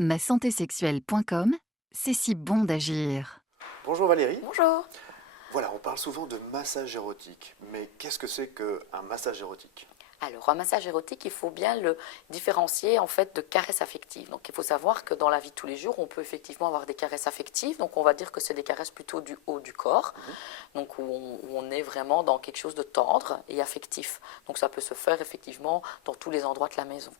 Masantésexuelle.com, c'est si bon d'agir. Bonjour Valérie. Bonjour. Voilà, on parle souvent de massage érotique, mais qu'est-ce que c'est qu'un massage érotique? Alors, un massage érotique, il faut bien le différencier en fait de caresses affectives. Donc, il faut savoir que dans la vie de tous les jours, on peut effectivement avoir des caresses affectives. Donc, on va dire que c'est des caresses plutôt du haut du corps, Mhm. donc où on est vraiment dans quelque chose de tendre et affectif. Donc, ça peut se faire effectivement dans tous les endroits de la maison.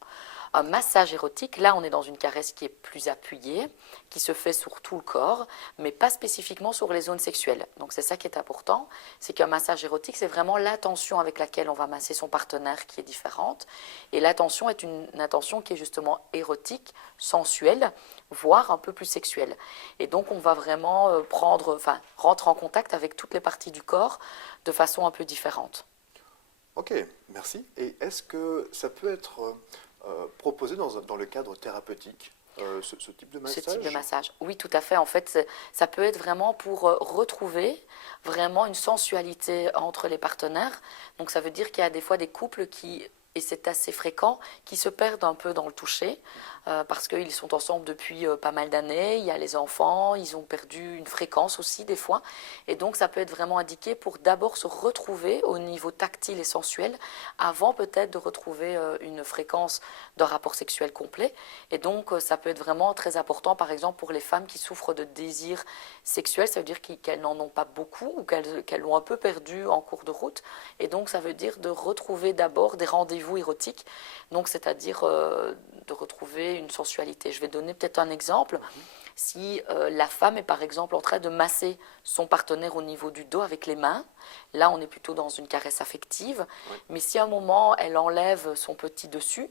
Un massage érotique, là, on est dans une caresse qui est plus appuyée, qui se fait sur tout le corps, mais pas spécifiquement sur les zones sexuelles. Donc, c'est ça qui est important, c'est qu'un massage érotique, c'est vraiment l'attention avec laquelle on va masser son partenaire qui est différente. Et l'attention est une attention qui est justement érotique, sensuelle, voire un peu plus sexuelle. Et donc, on va vraiment rentrer en contact avec toutes les parties du corps de façon un peu différente. Ok, merci. Et est-ce que ça peut être proposé dans le cadre thérapeutique, ce type de Ce type de massage? massage. Oui, tout à fait. En fait, ça peut être vraiment pour retrouver vraiment une sensualité entre les partenaires. Donc, ça veut dire qu'il y a des fois des couples qui, et c'est assez fréquent, qui se perdent un peu dans le toucher parce qu'ils sont ensemble depuis pas mal d'années. Il y a les enfants, ils ont perdu une fréquence aussi des fois. Et donc, ça peut être vraiment indiqué pour d'abord se retrouver au niveau tactile et sensuel avant peut-être de retrouver une fréquence d'un rapport sexuel complet. Et donc, ça peut être vraiment très important, par exemple, pour les femmes qui souffrent de désirs sexuels. Ça veut dire qu'elles n'en ont pas beaucoup ou qu'elles l'ont un peu perdu en cours de route. Et donc, ça veut dire de retrouver d'abord des rendez-vous érotiques. Donc, c'est-à-dire de retrouver une sensualité. Je vais donner peut-être un exemple. Mhm. Si la femme est par exemple en train de masser son partenaire au niveau du dos avec les mains, là on est plutôt dans une caresse affective. Oui. Mais si à un moment elle enlève son petit dessus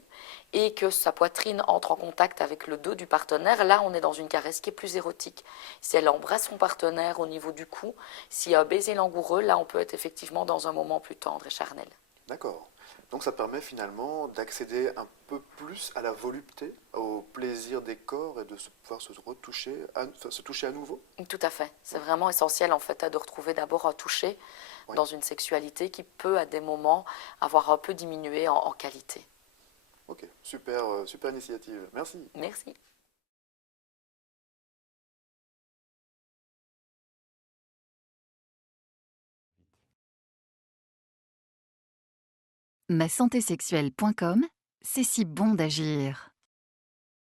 et que sa poitrine entre en contact avec le dos du partenaire, là on est dans une caresse qui est plus érotique. Si elle embrasse son partenaire au niveau du cou, s'il y a un baiser langoureux, là on peut être effectivement dans un moment plus tendre et charnel. D'accord. Donc ça permet finalement d'accéder un peu plus à la volupté, au plaisir des corps et de pouvoir se retoucher, enfin, se toucher à nouveau. Tout à fait. C'est Oui. vraiment essentiel en fait de retrouver d'abord un toucher Oui. dans une sexualité qui peut à des moments avoir un peu diminué en qualité. Ok, super, super initiative. Merci. Merci. Masantésexuelle.com, c'est si bon d'agir.